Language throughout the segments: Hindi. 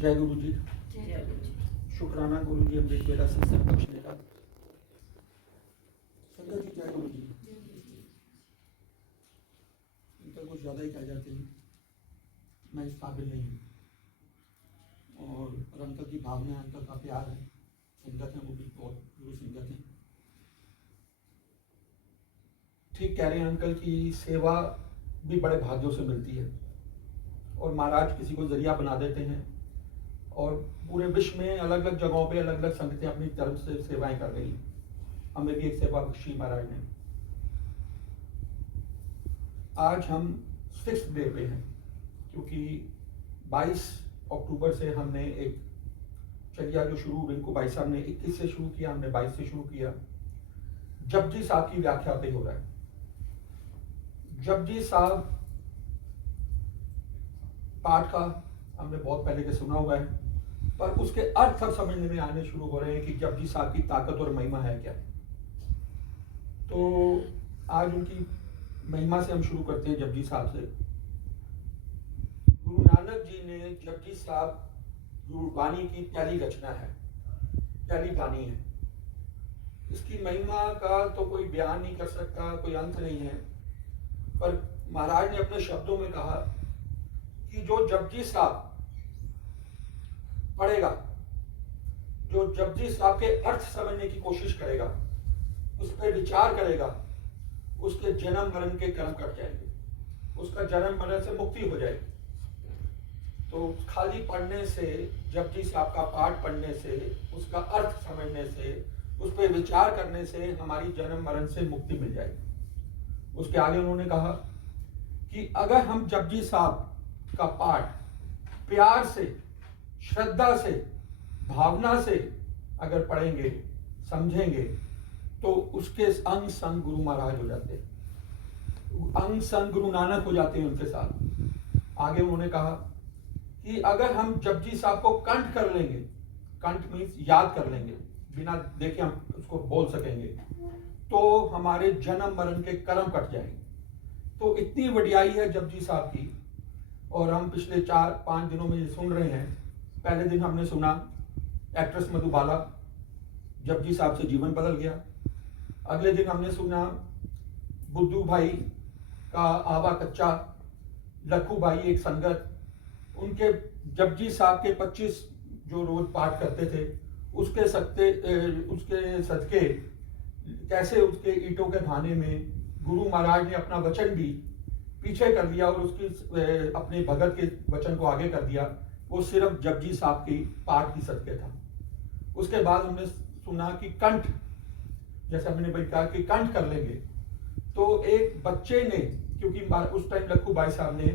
जय गुरु जी। शुक्राना गुरु जी, अमृत बेला सत्संग बख्शने का। संगत जी जय गुरु जी। इनका कुछ ज़्यादा ही कह जाते हैं, मैं इस काबिल नहीं हूँ। और अंकल की भावना है, अंकल का प्यार है, संगत है, वो भी बहुत गुरु संगत है। ठीक कह रहे हैं अंकल की सेवा भी बड़े भाग्यों से मिलती है, और महाराज किसी को जरिया बना देते हैं, और पूरे विश्व में अलग अलग जगहों पे अलग अलग संगतें अपनी तरफ से सेवाएं कर रही हैं। हमें भी एक सेवा बख्शी महाराज ने। आज हम 6th डे पे हैं, क्योंकि 22 अक्टूबर से हमने एक चर्या जो शुरू रिंकू भाई साहब ने 21 से शुरू किया, हमने 22 से शुरू किया। जपजी साहब की व्याख्या पे हो रहा है। जपजी साहब पाठ का हमने बहुत पहले के सुना हुआ है, पर उसके अर्थ अब समझने में आने शुरू हो रहे हैं कि जपजी साहब की ताकत और महिमा है क्या। तो आज उनकी महिमा से हम शुरू करते हैं। जपजी साहब से गुरु नानक जी ने जपजी साहब गुरुबानी की पहली रचना है, पहली बानी है। इसकी महिमा का तो कोई बयान नहीं कर सकता, कोई अंत नहीं है। पर महाराज ने अपने शब्दों में कहा कि जो जपजी साहब पढ़ेगा, जो जपजी साहब के अर्थ समझने की कोशिश करेगा, उस पर विचार करेगा, उसके जन्म मरण के कर्म कट जाएंगे, उसका जन्म मरण से मुक्ति हो जाएगी। तो खाली पढ़ने से, जपजी साहब का पाठ पढ़ने से, उसका अर्थ समझने से, उस पर विचार करने से हमारी जन्म मरण से मुक्ति मिल जाएगी। उसके आगे उन्होंने कहा कि अगर हम जपजी साहब का पाठ प्यार से, श्रद्धा से, भावना से अगर पढ़ेंगे, समझेंगे, तो उसके अंग संग गुरु महाराज हो जाते हैं, अंग संग गुरु नानक हो जाते हैं उनके साथ। आगे उन्होंने कहा कि अगर हम जपजी साहब को कंठ कर लेंगे, कंठ मीन्स याद कर लेंगे, बिना देखे हम उसको बोल सकेंगे, तो हमारे जन्म मरण के कर्म कट जाएंगे। तो इतनी वडियाई है जपजी साहब की, और हम पिछले 4-5 दिनों में ये सुन रहे हैं। पहले दिन हमने सुना एक्ट्रेस मधुबाला, जपजी साहब से जीवन बदल गया। अगले दिन हमने सुना बुद्धू भाई का आवा कच्चा, लखू भाई एक संगत, उनके जपजी साहब के 25 जो रोज पाठ करते थे, उसके सदके कैसे उसके ईंटों के खाने में गुरु महाराज ने अपना वचन भी पीछे कर दिया, और उसकी अपने भगत के वचन को आगे कर दिया। वो सिर्फ जपजी साहब की पाठ की सदके था। उसके बाद हमने सुना कि कंठ, जैसे हमने भाई कहा कि कंठ कर लेंगे, तो एक बच्चे ने, क्योंकि उस टाइम लखू भाई साहब ने,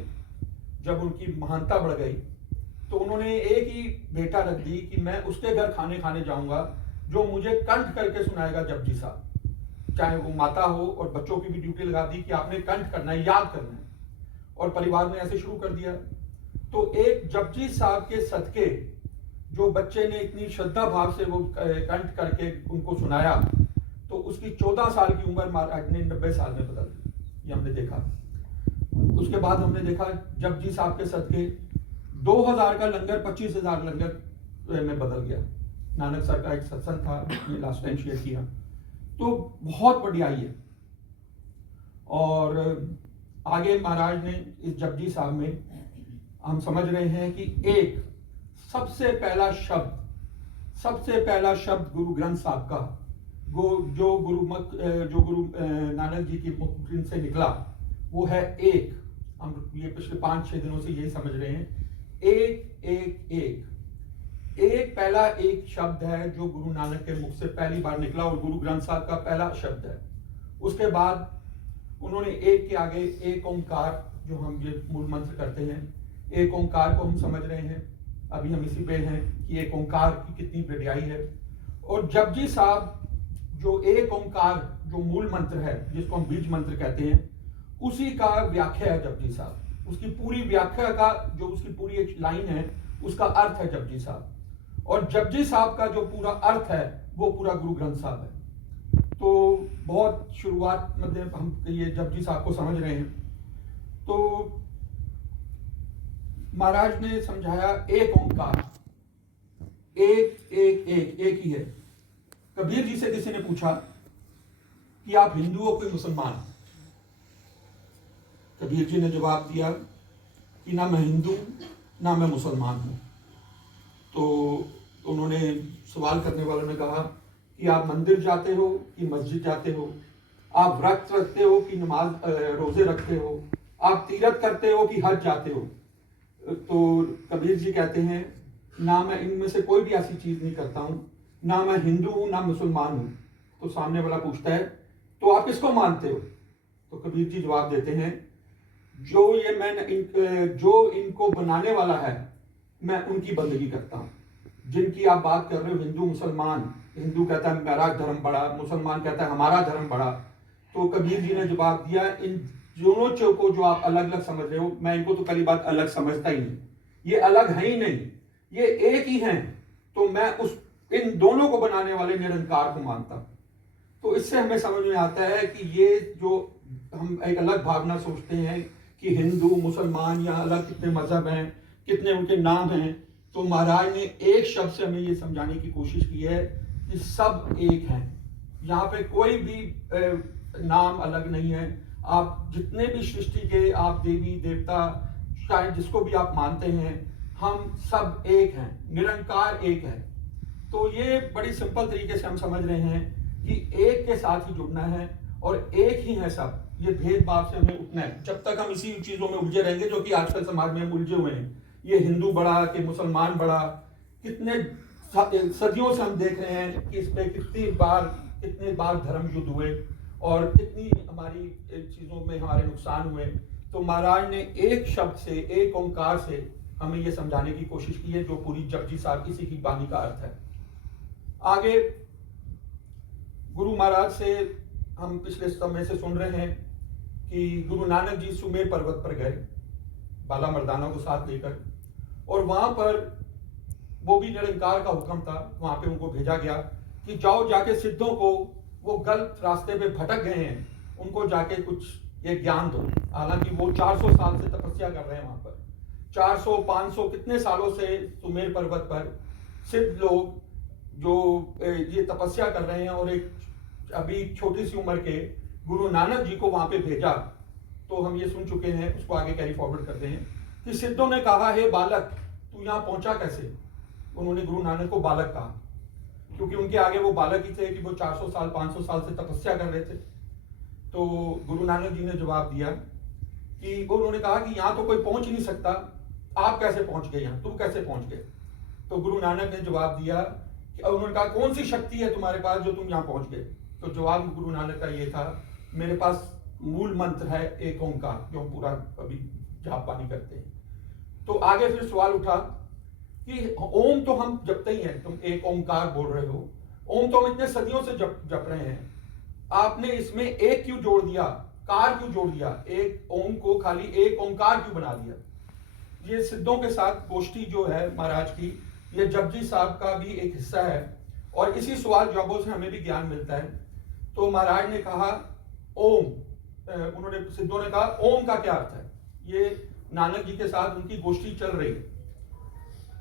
जब उनकी महानता बढ़ गई, तो उन्होंने एक ही बेटा रख दी कि मैं उसके घर खाने जाऊंगा जो मुझे कंठ करके सुनाएगा जपजी साहब। चाहे वो माता हो, और बच्चों की भी ड्यूटी लगा दी कि आपने कंठ करना है, याद करना है, और परिवार ने ऐसे शुरू कर दिया। तो एक जपजी साहब के सदके जो बच्चे ने इतनी श्रद्धा भाव से वो कंठ करके उनको सुनाया, तो उसकी 14 साल की उम्र महाराज ने 90 साल में बदल दी। ये हमने देखा। उसके बाद हमने देखा जपजी साहब के सदके 2000 का लंगर 25,000 लंगर में बदल गया। नानक सर का एक सत्संग था, लास्ट टाइम शेयर किया। तो बहुत बढ़ियाई है। और आगे महाराज ने इस जपजी साहब में हम समझ रहे हैं कि एक सबसे पहला शब्द गुरु ग्रंथ साहब का, जो गुरु नानक जी की मुख से निकला, वो है एक। हम ये पिछले 5-6 दिनों से यही समझ रहे हैं, एक एक एक एक पहला एक शब्द है जो गुरु नानक के मुख से पहली बार निकला, और गुरु ग्रंथ साहब का पहला शब्द है। उसके बाद उन्होंने एक के आगे एक ओंकार, जो हम ये मूल मंत्र करते हैं, एक ओंकार को हम समझ रहे हैं। अभी हम इसी पे हैं कि एक ओंकार की कितनी बढ़ियाई है। और जपजी साहब जो एक ओंकार, जो मूल मंत्र है, जिसको हम बीज मंत्र कहते हैं, उसी का व्याख्या है जपजी साहब। उसकी पूरी व्याख्या का जो उसकी पूरी एक लाइन है, उसका अर्थ है जपजी साहब। और जपजी साहब का जो पूरा अर्थ है, वो पूरा गुरु ग्रंथ साहब है। तो बहुत शुरुआत मतलब हम ये जपजी साहब को समझ रहे हैं। तो महाराज ने समझाया एक ओंकार, एक एक एक एक ही है। कबीर जी से किसी ने पूछा कि आप हिंदू हो कि मुसलमान? कबीर जी ने जवाब दिया कि ना मैं हिंदू ना मैं मुसलमान हूं। तो उन्होंने, सवाल करने वालों ने कहा कि आप मंदिर जाते हो कि मस्जिद जाते हो, आप व्रत रखते हो कि नमाज रोजे रखते हो, आप तीरथ करते हो कि हज जाते हो? तो कबीर जी कहते हैं, ना मैं इनमें से कोई भी ऐसी चीज नहीं करता हूं, ना मैं हिंदू हूं ना मुसलमान हूं। तो सामने वाला पूछता है, तो आप किसको मानते हो? तो कबीर जी जवाब देते हैं, जो इनको बनाने वाला है मैं उनकी बंदगी करता हूं। जिनकी आप बात कर रहे हो हिंदू मुसलमान, हिंदू कहता है मेरा धर्म बड़ा, मुसलमान कहता है हमारा धर्म बड़ा। तो कबीर जी ने जवाब दिया, इन दोनों चीजों को जो आप अलग अलग समझ रहे हो, मैं इनको तो पहली बात अलग समझता ही नहीं, ये अलग है ही नहीं, ये एक ही हैं। तो मैं उस इन दोनों को बनाने वाले निरंकार को मानता। तो इससे हमें समझ में आता है कि ये जो हम एक अलग भावना सोचते हैं कि हिंदू मुसलमान या अलग कितने मजहब हैं, कितने उनके नाम हैं, तो महाराज ने एक शब्द से हमें ये समझाने की कोशिश की है कि सब एक हैं। यहाँ पे कोई भी नाम अलग नहीं है। आप जितने भी सृष्टि के आप देवी देवता चाहे जिसको भी आप मानते हैं, हम सब एक हैं, निरंकार एक है। तो ये बड़ी सिंपल तरीके से हम समझ रहे हैं कि एक के साथ ही जुड़ना है और एक ही है सब। ये भेदभाव से हमें उठना है। जब तक हम इसी चीजों में उलझे रहेंगे जो कि आजकल समाज में हम उलझे हुए हैं, ये हिंदू बड़ा कि मुसलमान बड़ा, कितने सदियों से हम देख रहे हैं कि इस पे कितने बार धर्म युद्ध हुए और कितनी हमारी चीजों में हमारे नुकसान हुए। तो महाराज ने एक शब्द से, एक ओंकार से हमें ये समझाने की कोशिश की है, जो पूरी जपजी साहब इसी की बानी का अर्थ है। आगे गुरु महाराज से हम पिछले समय से सुन रहे हैं कि गुरु नानक जी सुमेर पर्वत पर गए बाला मर्दाना को साथ लेकर, और वहां पर वो भी निरंकार का हुक्म था, वहां पे उनको भेजा गया कि जाओ जाके सिद्धों को, वो गलत रास्ते पे भटक गए हैं, उनको जाके कुछ ये ज्ञान दो। हालांकि वो 400 साल से तपस्या कर रहे हैं वहां पर, 400 500 कितने सालों से सुमेर पर्वत पर सिद्ध लोग जो ये तपस्या कर रहे हैं, और एक अभी छोटी सी उम्र के गुरु नानक जी को वहां पे भेजा। तो हम ये सुन चुके हैं, उसको आगे कैरी फॉरवर्ड करते हैं कि सिद्धों ने कहा, हे बालक तू यहाँ पहुंचा कैसे? उन्होंने गुरु नानक को बालक कहा, क्योंकि उनके आगे वो बालक ही थे कि वो 400 साल 500 साल से तपस्या कर रहे थे। तो गुरु नानक जी ने जवाब दिया कि उन्होंने कहा कि यहाँ तो कोई पहुंच ही नहीं सकता, आप कैसे पहुंच गए यहाँ, तुम कैसे पहुंच गए? तो गुरु नानक ने जवाब दिया कि, उन्होंने कहा कौन सी शक्ति है तुम्हारे पास जो तुम यहाँ पहुंच गए? तो जवाब गुरु नानक का ये था, मेरे पास मूल मंत्र है एक ओंकार, जो हम पूरा अभी जाप पानी करते हैं। तो आगे फिर सवाल उठा कि ओम तो हम जपते ही हैं, तुम एक ओंकार बोल रहे हो, ओम तो हम इतने सदियों से जप रहे हैं, आपने इसमें एक क्यों जोड़ दिया, कार क्यों जोड़ दिया, एक ओम को खाली एक ओंकार क्यों बना दिया? ये सिद्धों के साथ गोष्ठी जो है महाराज की, ये जपजी साहब का भी एक हिस्सा है, और इसी सवाल जवाबों से हमें भी ज्ञान मिलता है। तो महाराज ने कहा ओम, उन्होंने सिद्धों ने कहा ओम का क्या अर्थ है? ये नानक जी के साथ उनकी गोष्ठी चल रही है।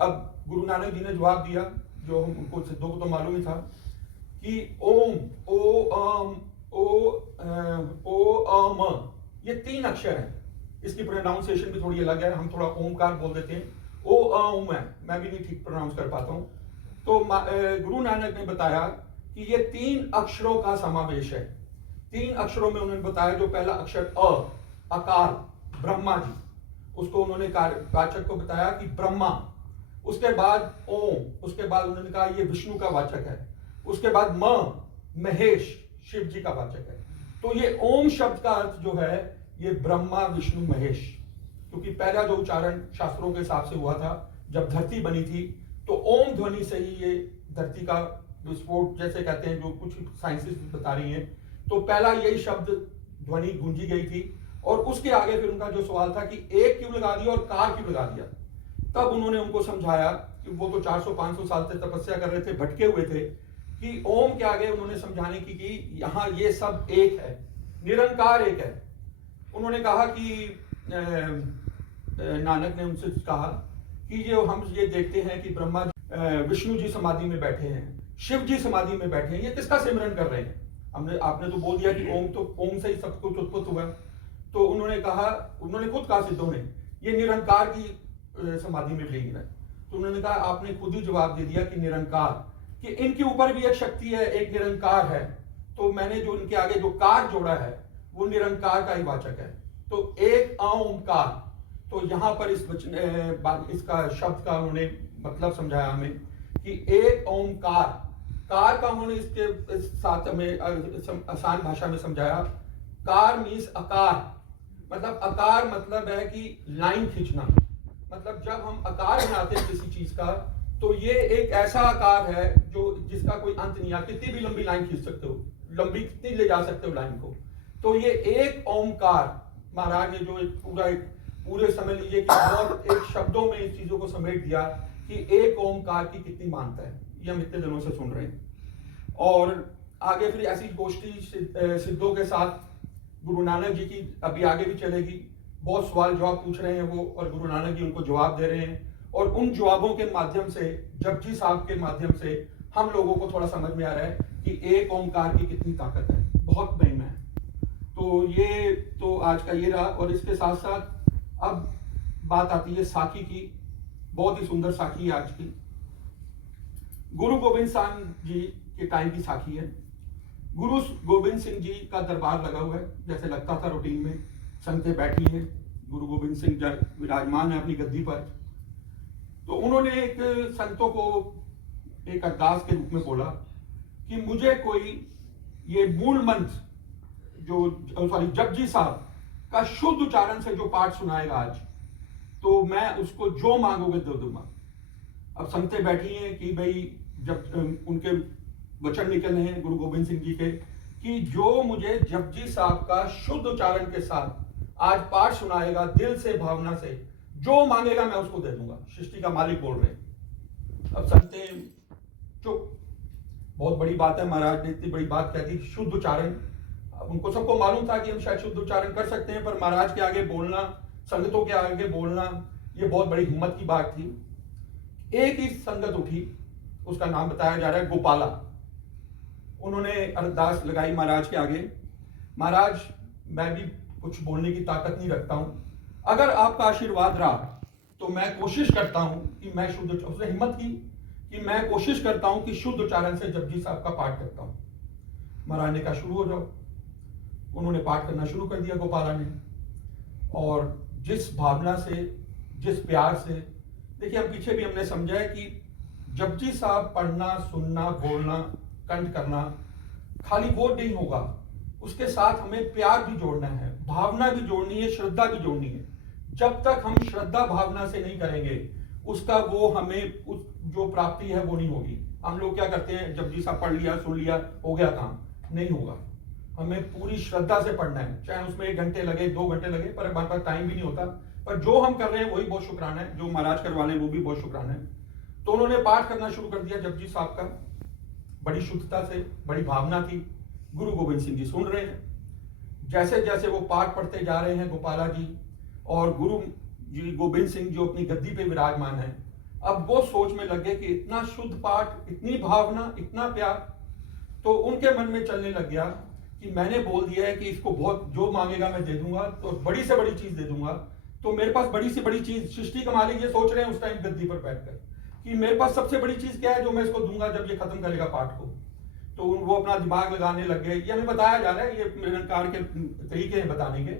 अब गुरु नानक जी ने जवाब दिया, जो उनको सिद्धों को तो मालूम ही था, कि ओम ओ अम, ये 3 अक्षर हैं। इसकी प्रोनाउंसिएशन भी थोड़ी अलग है, हम थोड़ा ओमकार बोल देते हैं, ओ अम है, मैं भी नहीं ठीक प्रोनाउंस कर पाता हूँ। तो गुरु नानक ने बताया कि ये 3 अक्षरों का समावेश है। 3 अक्षरों में उन्होंने बताया, जो पहला अक्षर अकार, ब्रह्मा जी, उसको उन्होंने वाचक को बताया कि ब्रह्मा, उसके बाद ओम, उसके बाद उन्होंने कहा ये विष्णु का वाचक है, उसके बाद महेश, शिव जी का वाचक है। तो ये ओम शब्द का अर्थ जो है ये ब्रह्मा विष्णु महेश, क्योंकि पहला जो उच्चारण शास्त्रों के हिसाब से हुआ था जब धरती बनी थी, तो ओम ध्वनि से ही ये धरती का विस्फोट जैसे कहते हैं, जो कुछ साइंसेस बता रही हैं, तो पहला यही शब्द ध्वनि गूंजी गई थी। और उसके आगे फिर उनका जो सवाल था कि एक क्यों लगा दिया और कार क्यों लगा दिया, तब उन्होंने उनको समझाया कि वो तो 400-500 साल से तपस्या कर रहे थे, भटके हुए थे, कि ओम के आगे उन्होंने समझाने की कि यहाँ ये सब एक है, निरंकार एक है। उन्होंने कहा कि नानक ने उनसे कहा कि जो हम ये देखते हैं कि ब्रह्मा विष्णु जी समाधि में बैठे हैं, शिव जी समाधि में बैठे हैं, ये किसका सिमरन कर रहे हैं? आपने तो बोल दिया कि ओम से ही सब कुछ उत्पत्ति हुआ। तो उन्होंने खुद कहा, सिद्धों ने, ये निरंकार की समाधि में लीन है। तो उन्होंने कहा, आपने खुद ही जवाब दे दिया कि निरंकार, कि इनके ऊपर भी एक शक्ति है, एक निरंकार है। तो मैंने जो इनके आगे जो कार जोड़ा है वो निरंकार का ही वाचक है। तो एक ओंकार। तो यहाँ पर इसका शब्द का उन्होंने मतलब समझाया हमें कि एक ओंकार। कार का उन्होंने इसके साथ में आसान भाषा में समझाया। कार मीन्स आकार, मतलब आकार मतलब है कि लाइन खींचना। मतलब जब हम आकार बनाते हैं किसी चीज का, तो ये एक ऐसा आकार है जो जिसका कोई अंत नहीं है। कितनी भी लंबी लाइन खींच सकते हो, लंबी कितनी ले जा सकते हो लाइन को। तो ये एक ओंकार महाराज ने जो पूरे समझ लीजिए कि बहुत एक शब्दों में इस चीजों को समेट दिया कि एक ओंकार की कितनी मानता है। ये हम इतने दिनों से सुन रहे हैं। और आगे फिर ऐसी गोष्ठी सिद्धों के साथ गुरु नानक जी की अभी आगे भी चलेगी। बहुत सवाल जवाब पूछ रहे हैं वो, और गुरु नानक जी उनको जवाब दे रहे हैं। और उन जवाबों के माध्यम से, जपजी साहब के माध्यम से, हम लोगों को थोड़ा समझ में आ रहा है कि एक ओंकार की कितनी ताकत है, बहुत महिमा है। तो ये तो आज का ये रहा। और इसके साथ साथ अब बात आती है साखी की। बहुत ही सुंदर साखी है आज की। गुरु गोविंद सिंह जी के टाइम की साखी है। गुरु गोविंद सिंह जी का दरबार लगा हुआ है, जैसे लगता था रूटीन में। संगतें बैठी हैं, गुरु गोविंद सिंह जी विराजमान है अपनी गद्दी पर। तो उन्होंने एक संतों को एक अरदास के रूप में बोला कि मुझे कोई ये मूल मंत्र जपजी साहब का शुद्ध उच्चारण से जो पाठ सुनाएगा आज, तो मैं उसको जो मांगोगे दे दूंगा। अब संगतें बैठी हैं कि भाई जब उनके वचन निकले हैं गुरु गोविंद सिंह जी के कि जो मुझे जपजी साहब का शुद्ध उच्चारण के साथ आज पाठ सुनाएगा, दिल से भावना से जो मांगेगा मैं उसको दे दूंगा। सृष्टि का मालिक बोल रहे हैं। अब संगतें चुप। बहुत बड़ी बात है, महाराज ने इतनी बड़ी बात कह दी, शुद्ध उच्चारण। उनको सबको मालूम था कि हम शायद शुद्ध उच्चारण कर सकते हैं, पर महाराज के आगे बोलना, संगतों के आगे बोलना, ये बहुत बड़ी हिम्मत की बात थी। एक ही संगत उठी, उसका नाम बताया जा रहा है गोपाला। उन्होंने अरदास लगाई महाराज के आगे, महाराज मैं भी कुछ बोलने की ताकत नहीं रखता हूं, अगर आपका आशीर्वाद रहा तो मैं कोशिश करता हूं कि मैं शुद्ध, उसने हिम्मत की कि मैं कोशिश करता हूं कि शुद्ध उच्चारण से जपजी साहब का पाठ करता हूं। महाराज ने कहा शुरू हो जाओ। उन्होंने पाठ करना शुरू कर दिया गोपाला ने। और जिस भावना से, जिस प्यार से, देखिए हम पीछे भी हमने समझा है कि जपजी साहब पढ़ना, सुनना, बोलना, कंठ करना खाली वो नहीं होगा, उसके साथ हमें प्यार भी जोड़ना है, भावना भी जोड़नी है, श्रद्धा भी जोड़नी है। जब तक हम श्रद्धा भावना से नहीं करेंगे, उसका वो हमें उस जो प्राप्ति है वो नहीं होगी। हम लोग क्या करते हैं, जपजी साहब पढ़ लिया, सुन लिया, हो गया काम, नहीं होगा। हमें पूरी श्रद्धा से पढ़ना है, चाहे उसमें 1 घंटे लगे, 2 घंटे लगे, पर हमारे पास टाइम भी नहीं होता। पर जो हम कर रहे हैं वही बहुत शुक्राना है, जो महाराज करवा रहे हैं वो भी बहुत शुक्राना है। तो उन्होंने पाठ करना शुरू कर दिया जपजी साहब का, बड़ी शुद्धता से, बड़ी भावना थी। गुरु गोविंद सिंह जी सुन रहे हैं। जैसे जैसे वो पाठ पढ़ते जा रहे हैं गोपाला जी, और गुरु जी गोविंद सिंह जो अपनी गद्दी पे विराजमान है, अब वो सोच में लगे कि इतना शुद्ध पाठ, इतनी भावना, इतना प्यार। तो उनके मन में चलने लग गया कि मैंने बोल दिया है कि इसको बहुत जो मांगेगा मैं दे दूंगा, तो बड़ी से बड़ी चीज दे दूंगा। तो मेरे पास बड़ी से बड़ी चीज, सृष्टि का मालिक ये सोच रहे हैं उस टाइम गद्दी पर बैठकर कि मेरे पास सबसे बड़ी चीज क्या है जो मैं इसको दूंगा जब ये खत्म करेगा पाठ को। तो वो अपना दिमाग लगाने लग गए। ये हमें बताया जा रहा है, ये निरंकार के तरीके हैं बताने के।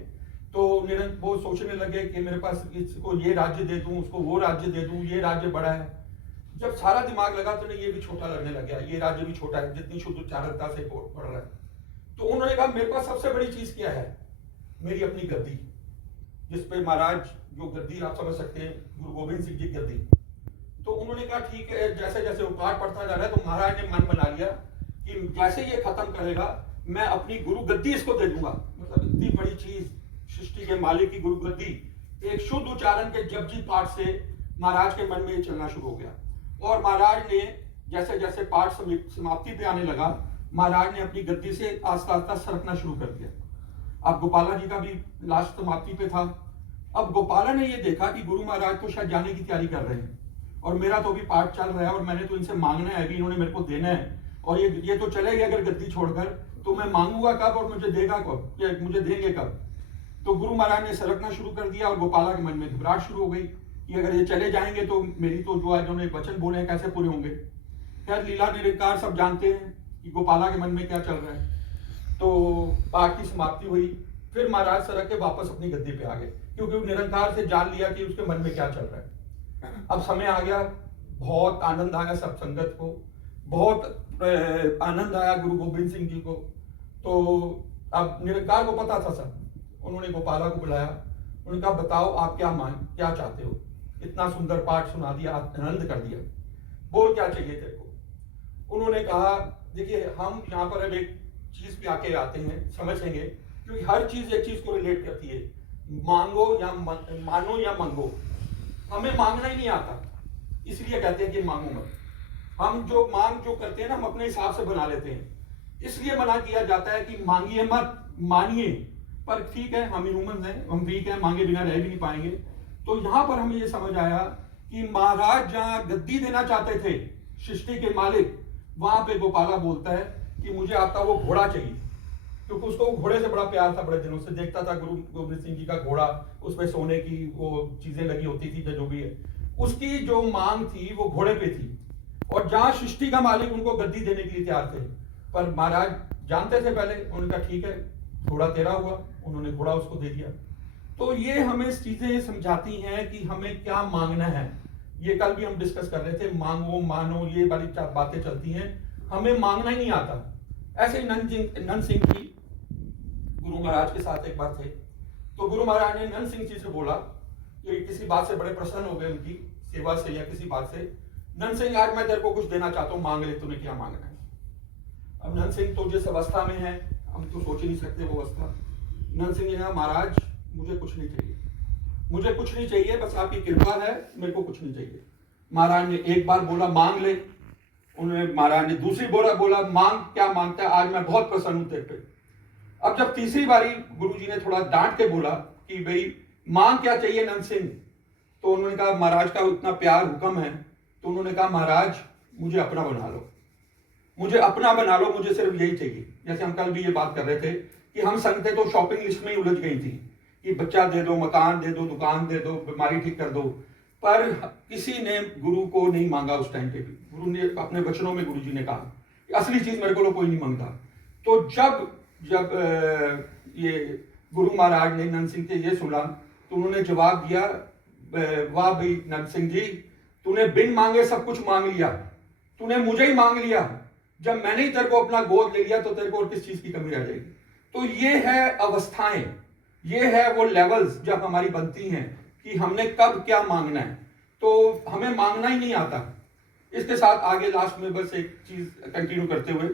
तो वो सोचने लगे कि मेरे पास इसको ये राज्य दे दूं, उसको वो राज्य दे दूं, ये राज्य बड़ा है। जब सारा दिमाग लगा तो ये भी छोटा लगने लग गया, ये राज्य भी छोटा है जितनी शुद्ध उच्चारणता से बढ़ रहा है। तो उन्होंने कहा मेरे पास सबसे बड़ी चीज क्या है, मेरी अपनी गद्दी, जिसपे महाराज जो गद्दी आप समझ सकते हैं, गुरु गोविंद सिंह जी गद्दी। तो उन्होंने कहा ठीक है। जैसे जैसे वो पाठ पढ़ता जा रहा है तो महाराज ने मन बना लिया कि जैसे ये खत्म करेगा मैं अपनी गुरु गद्दी इसको दे दूंगा। मतलब इतनी बड़ी चीज, सृष्टि के मालिक की गुरु गद्दी, एक शुद्ध उच्चारण के जपजी पाठ से महाराज के मन में ये चलना शुरू हो गया। और महाराज ने जैसे जैसे पाठ समाप्ति पे आने लगा, महाराज ने अपनी गद्दी से आस्ता आस्ता सरकना शुरू कर दिया। अब गोपाला जी का भी लास्ट समाप्ति पे था। अब गोपाला ने ये देखा कि गुरु महाराज तो शायद जाने की तैयारी कर रहे हैं और मेरा तो अभी पाठ चल रहा है और मैंने तो इनसे मांगना है, अभी इन्होंने मेरे को देना है और ये तो चले गए अगर गद्दी छोड़कर, तो मैं मांगूंगा कब और मुझे देगा कब, या मुझे देंगे कब। तो गुरु महाराज ने सरकना शुरू कर दिया और गोपाला के मन में घबराहट शुरू हो गई कि अगर ये चले जाएंगे तो मेरी तो जो इन्होंने वचन बोले हैं कैसे पूरे होंगे। खैर लीला निरंकार सब जानते हैं कि गोपाला के मन में क्या चल रहा है। तो पाठ की समाप्ति हुई, फिर महाराज सरक के वापस अपनी गद्दी पे आ गए क्योंकि निरंकार से जान लिया कि उसके मन में क्या चल रहा है। अब समय आ गया, बहुत आनंद आया सब संगत को, बहुत आनंद आया गुरु गोविंद सिंह जी को। तो अब निरंकार को पता था सब, उन्होंने गोपाला को बुलाया, उन्होंने कहा बताओ आप क्या चाहते हो, इतना सुंदर पाठ सुना दिया, आनंद कर दिया, बोल क्या चाहिए तेरे को। उन्होंने कहा देखिए हम यहाँ पर अब एक चीज पे आके आते हैं, समझेंगे क्योंकि हर चीज एक चीज को रिलेट करती है, मांगो या मानो या मंगो, हमें मांगना ही नहीं आता इसलिए कहते हैं कि मांगो मत। हम जो करते हैं ना हम अपने हिसाब से बना लेते हैं, इसलिए मना किया जाता है कि मांगिए मत, मानिए। पर ठीक है हम ह्यूमन हैं, हम वीक हैं, मांगे बिना रह भी नहीं पाएंगे। तो यहां पर हमें यह समझ आया कि महाराज जहां गद्दी देना चाहते थे सृष्टि के मालिक, वहां पे गोपाला बोलता है कि मुझे आपका वो घोड़ा चाहिए, क्योंकि उसको घोड़े से बड़ा प्यार था, बड़े दिनों से देखता था गुरु गोविंद सिंह जी का घोड़ा, उसमें सोने की वो चीजें लगी होती थी जो भी है, उसकी जो मांग थी वो घोड़े पे थी। और जहां सृष्टि का मालिक उनको गद्दी देने के लिए तैयार थे, पर महाराज जानते थे पहले, उन्होंने कहा ठीक है घोड़ा तेरा हुआ, उन्होंने घोड़ा उसको दे दिया। तो ये हमें चीजें समझाती हैं कि हमें क्या मांगना है। ये कल भी हम डिस्कस कर रहे थे, मांगो मानो ये वाली बातें चलती हैं, हमें मांगना ही नहीं आता। ऐसे ही नंद सिंह जी गुरु महाराज के साथ एक बार थे, तो गुरु महाराज ने नंद सिंह जी से बोला, ये किसी बात से बड़े प्रसन्न हो गए उनकी सेवा से या किसी बात से, नंद सिंह आज मैं तेरे को कुछ देना चाहता हूँ, मांग ले, तूने क्या मांगना है। अब नंद सिंह तो जिस अवस्था में है हम तो सोच ही नहीं सकते वो अवस्था। नंद सिंह ने कहा महाराज मुझे कुछ नहीं चाहिए, मुझे कुछ नहीं चाहिए, बस आपकी कृपा है, मेरे को कुछ नहीं चाहिए। महाराज ने एक बार बोला मांग ले, उन्होंने महाराज ने दूसरी बोला मांग, क्या मांगता है, आज मैं बहुत प्रसन्न हूं तेरे पे। अब जब तीसरी बारी गुरुजी ने थोड़ा डांट के बोला कि भाई मांग क्या चाहिए नंद सिंह, तो उन्होंने कहा महाराज का इतना प्यार हुक्म है, तो उन्होंने कहा महाराज मुझे अपना बना लो, मुझे अपना बना लो, मुझे सिर्फ यही चाहिए। जैसे हम कल भी ये बात कर रहे थे कि हम संगतें तो शॉपिंग लिस्ट में ही उलझ गई थी कि बच्चा दे दो, मकान दे दो, दुकान दे दो, बीमारी ठीक कर दो, पर किसी ने गुरु को नहीं मांगा उस टाइम पे भी। गुरु ने अपने वचनों में गुरु जी ने कहा कि असली चीज मेरे को कोई नहीं मांगता। तो जब ये गुरु महाराज ने नंद सिंह से ये सुना तो उन्होंने जवाब दिया, वाह भाई नंद सिंह जी, तूने बिन मांगे सब कुछ मांग लिया, तूने मुझे ही मांग लिया, जब मैंने ही तेरे को अपना गोद ले लिया तो तेरे को और किस चीज की कमी रह जाएगी। तो ये है अवस्थाएं, ये है वो लेवल्स जब हमारी बनती हैं कि हमने कब क्या मांगना है, तो हमें मांगना ही नहीं आता। इसके साथ आगे लास्ट में बस एक चीज कंटिन्यू करते हुए,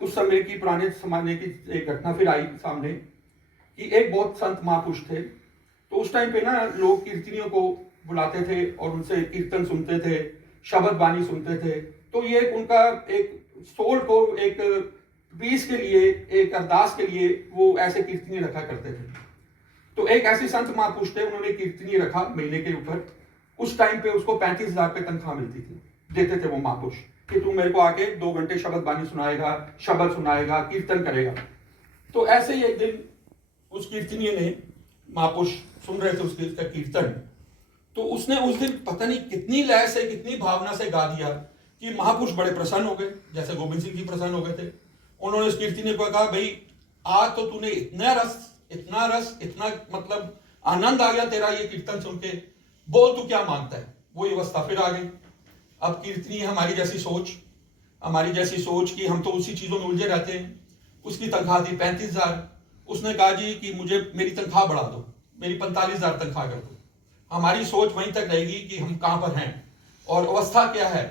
उस समय की पुराने जमाने की एक घटना फिर आई सामने कि एक बहुत संत महापुरुष थे, तो उस टाइम पे ना लोग कीर्तनियों को बुलाते थे और उनसे कीर्तन सुनते थे, शब्द बानी सुनते थे। तो ये उनका एक सोल को एक पीस के लिए, एक अरदास के लिए वो ऐसे कीर्तनी रखा करते थे। तो एक ऐसे संत महापुरुष थे, उन्होंने कीर्तनी रखा महीने के ऊपर। उस टाइम पे उसको 35,000 पे तनख्वाह मिलती थी, देते थे वो महापुरुष कि तू मेरे को आके 2 घंटे शब्द बानी सुनाएगा, शब्द सुनाएगा, कीर्तन करेगा। तो ऐसे ही एक दिन उस कीर्तनीय ने, महापुरुष सुन रहे थे उसका कीर्तन, तो उसने उस दिन पता नहीं कितनी लय से, कितनी भावना से गा दिया कि महापुरुष बड़े प्रसन्न हो गए, जैसे गोविंद सिंह जी प्रसन्न हो गए थे। उन्होंने उस कीर्तनीय को कहा, भाई आज तो तूने इतना रस, इतना मतलब आनंद आ गया तेरा ये कीर्तन सुन के, बोल तू क्या मांगता है। वो अवस्था फिर आ गई। अब कीर्तनीय हमारी जैसी सोच कि हम तो उसी चीजों में उलझे रहते हैं। उसकी तनख्वाह थी 35,000। उसने कहा जी कि मुझे मेरी तनख्वाह बढ़ा दो, मेरी 45,000 तनख्वाह कर दो। हमारी सोच वहीं तक रहेगी कि हम कहां पर हैं और अवस्था क्या है।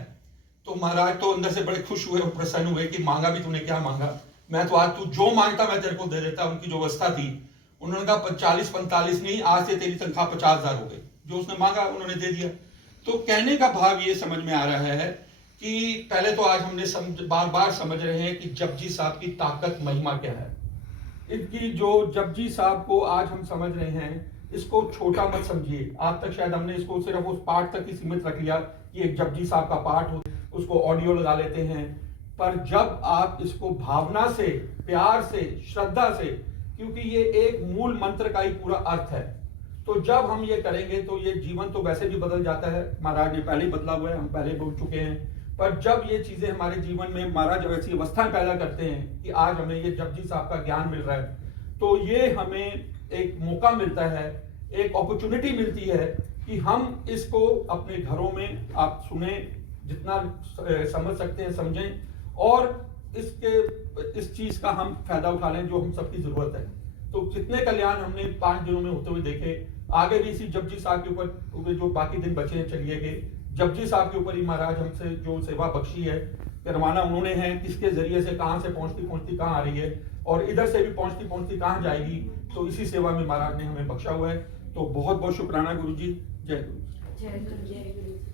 तो महाराज तो अंदर से बड़े खुश हुए और प्रसन्न हुए कि मांगा भी तूने, क्या मांगा, मैं तो आज तू जो मांगता मैं तेरे को दे देता। उनकी जो अवस्था थी, उन्होंने कहा 40-45 नहीं, आज से तेरी तनख्वाह 50,000 हो गई। जो उसने मांगा उन्होंने दे दिया। तो कहने का भाव ये समझ में आ रहा है कि पहले तो आज हमने बार बार समझ रहे हैं कि जपजी साहब की ताकत, महिमा क्या है। इनकी जो जपजी साहब को आज हम समझ रहे हैं, इसको छोटा मत समझिए। आज तक शायद हमने इसको सिर्फ उस पाठ तक ही सीमित रख लिया, ये एक जपजी साहब का पाठ हो, उसको ऑडियो लगा लेते हैं। पर जब आप इसको भावना से, प्यार से, श्रद्धा से, क्योंकि ये एक मूल मंत्र का ही पूरा अर्थ है, तो जब हम ये करेंगे तो ये जीवन तो वैसे भी बदल जाता है। महाराज ने पहले ही बदला हुआ है, हम पहले बोल चुके हैं। पर जब ये चीजें हमारे जीवन में महाराज ऐसी अवस्था पैदा करते हैं कि आज हमें ये जपजी साहब का ज्ञान मिल रहा है, तो ये हमें एक मौका मिलता है, एक अपॉर्चुनिटी मिलती है कि हम इसको अपने घरों में आप सुने, जितना समझ सकते हैं समझें, और इस चीज का हम फायदा उठा लें जो हम सबकी जरूरत है। तो कितने कल्याण हमने 5 दिनों में होते हुए देखे। आगे भी इसी जपजी साहब के ऊपर जो बाकी दिन बचे हैं चलिए गए, जपजी साहब के ऊपर ही महाराज हमसे जो सेवा बख्शी है, करवाना उन्होंने है, किसके जरिए से कहां से पहुंचती पहुंचती कहां आ रही है, और इधर से भी पहुंचती पहुंचती कहां जाएगी, तो इसी सेवा में महाराज ने हमें बख्शा हुआ है। तो बहुत बहुत शुक्राना गुरु जी। जय गुरु। जय गुरु।